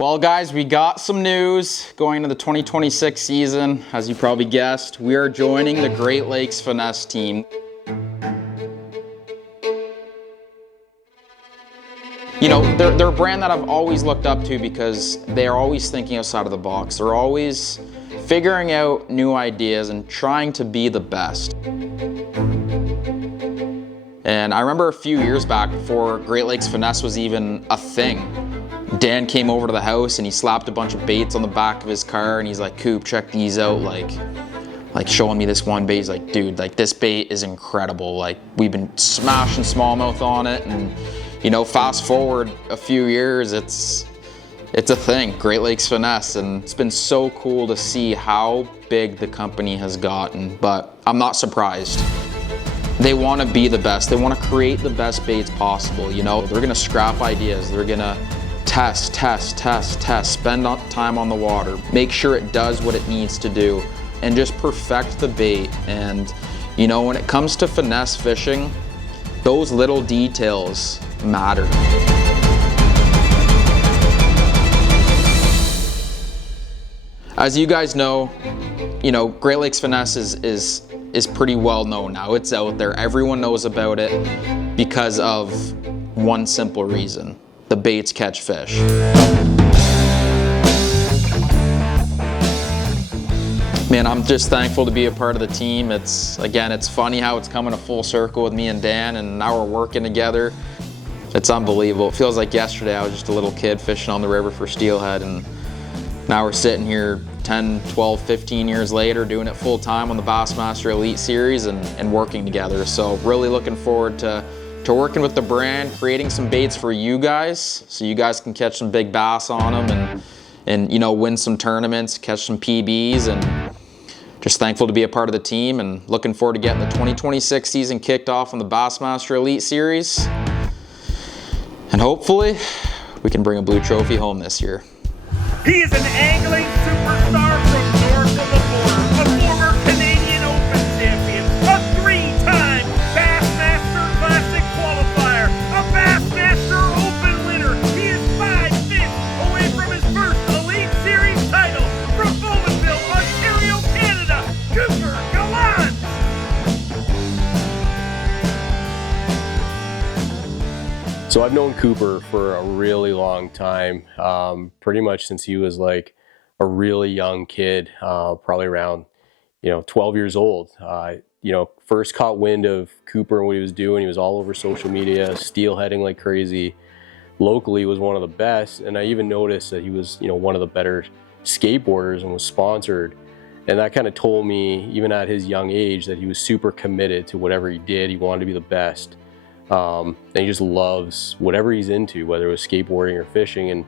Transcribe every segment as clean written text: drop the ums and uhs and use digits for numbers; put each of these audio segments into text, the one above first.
Well guys, we got some news going into the 2026 season. As you probably guessed, we are joining the Great Lakes Finesse team. You know, they're a brand that I've always looked up to because they're always thinking outside of the box. They're always figuring out new ideas and trying to be the best. And I remember a few years back, before Great Lakes Finesse was even a thing, Dan came over to the house and he slapped a bunch of baits on the back of his car and he's like, "Coop, check these out." Like showing me this one bait. He's like, "Dude, like this bait is incredible. Like we've been smashing smallmouth on it." And you know, fast forward a few years, it's a thing, Great Lakes Finesse, and it's been so cool to see how big the company has gotten, but I'm not surprised. They want to be the best. They want to create the best baits possible, you know? They're going to scrap ideas. They're going to test, spend time on the water, make sure it does what it needs to do, and just perfect the bait. And, you know, when it comes to finesse fishing, those little details matter. As you guys know, Great Lakes Finesse is pretty well known now. It's out there. Everyone knows about it because of one simple reason: the baits catch fish. Man, I'm just thankful to be a part of the team. It's funny how it's coming a full circle with me and Dan, and now we're working together. It's unbelievable. It feels like yesterday I was just a little kid fishing on the river for steelhead, and now we're sitting here 10, 12, 15 years later doing it full time on the Bassmaster Elite Series and working together. So really looking forward to working with the brand, creating some baits for you guys so you guys can catch some big bass on them and win some tournaments, catch some PBs, and just thankful to be a part of the team and looking forward to getting the 2026 season kicked off on the Bassmaster Elite Series. And hopefully we can bring a blue trophy home this year. He is an angling superstar from north of the border, a former Canadian Open champion, a three-time Bassmaster Classic qualifier, a Bassmaster Open winner. He is 5 fish away from his first Elite Series title from Bowmanville, Ontario, Canada, Cooper Gallant. So I've known Cooper for a really long time, pretty much since he was like a really young kid, probably around 12 years old. First caught wind of Cooper and what he was doing. He was all over social media, steelheading like crazy. Locally, was one of the best, and I even noticed that he was one of the better skateboarders and was sponsored. And that kind of told me, even at his young age, that he was super committed to whatever he did. He wanted to be the best. And he just loves whatever he's into, whether it was skateboarding or fishing, and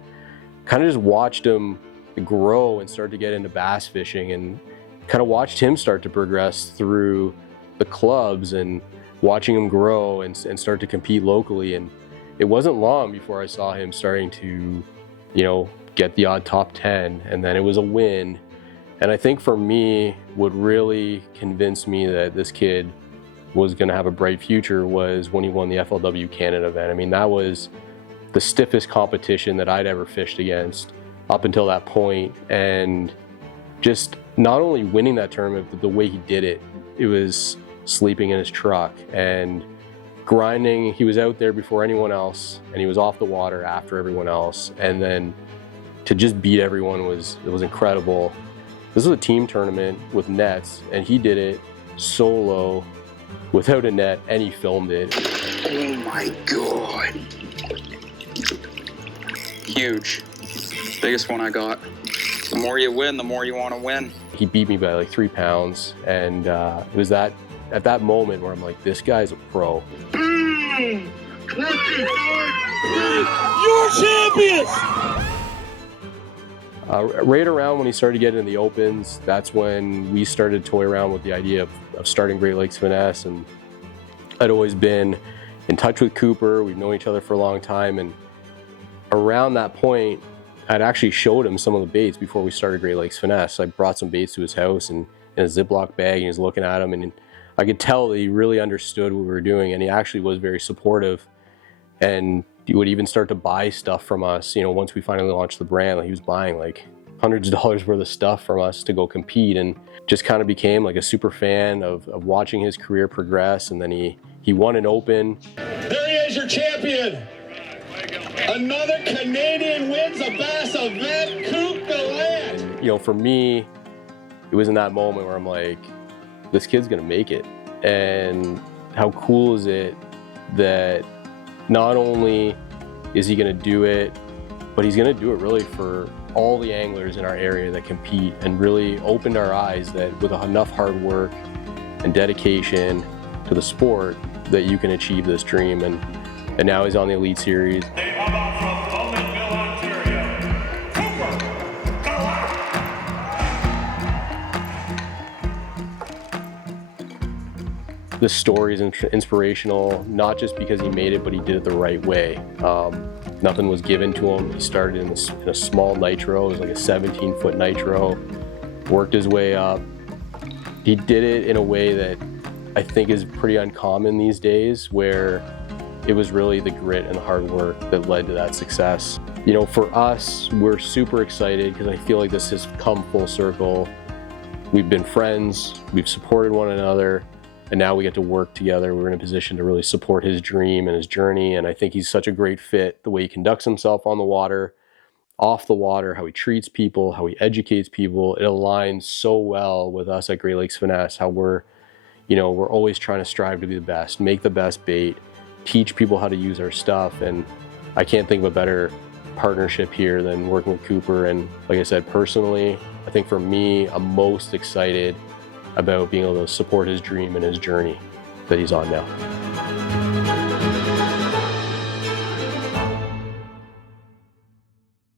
kind of just watched him grow and start to get into bass fishing, and kind of watched him start to progress through the clubs and watching him grow and start to compete locally. And it wasn't long before I saw him starting to, get the odd top 10, and then it was a win. And I think for me, what really convinced me that this kid was going to have a bright future was when he won the FLW Canada event. I mean, that was the stiffest competition that I'd ever fished against up until that point. And just not only winning that tournament, but the way he did it, it was sleeping in his truck and grinding. He was out there before anyone else, and he was off the water after everyone else. And then to just beat everyone was incredible. This was a team tournament with nets, and he did it solo without a net, and he filmed it. Oh my God. Huge. Biggest one I got. The more you win, the more you want to win. He beat me by like 3 pounds, and it was at that moment where I'm like, this guy's a pro. You're champions! Right around when he started getting in the opens, that's when we started to toy around with the idea of starting Great Lakes Finesse. And I'd always been in touch with Cooper. We've known each other for a long time, and around that point, I'd actually showed him some of the baits before we started Great Lakes Finesse. I brought some baits to his house and in a Ziploc bag, and he was looking at them, and I could tell that he really understood what we were doing, and he actually was very supportive. And he would even start to buy stuff from us. You know, once we finally launched the brand, like he was buying like hundreds of dollars worth of stuff from us to go compete, and just kind of became like a super fan of watching his career progress. And then he won an Open. There he is, your champion. Another Canadian wins a Bass event, Cooper Gallant. You know, for me, it was in that moment where I'm like, this kid's gonna make it. And how cool is it that not only is he gonna do it, but he's gonna do it really for all the anglers in our area that compete, and really opened our eyes that with enough hard work and dedication to the sport that you can achieve this dream. And now he's on the Elite Series. How about from Bowmanville, Ontario, Cooper Gallant. This story is inspirational, not just because he made it, but he did it the right way. Nothing was given to him. He started in a small nitro. It was like a 17-foot nitro, worked his way up. He did it in a way that I think is pretty uncommon these days, where it was really the grit and the hard work that led to that success. You know, for us, we're super excited because I feel like this has come full circle. We've been friends, we've supported one another, and now we get to work together. We're in a position to really support his dream and his journey, and I think he's such a great fit, the way he conducts himself on the water, off the water, how he treats people, how he educates people. It aligns so well with us at Great Lakes Finesse, how we're always trying to strive to be the best, make the best bait, teach people how to use our stuff. And I can't think of a better partnership here than working with Cooper. And like I said, personally, I think for me, I'm most excited about being able to support his dream and his journey that he's on now.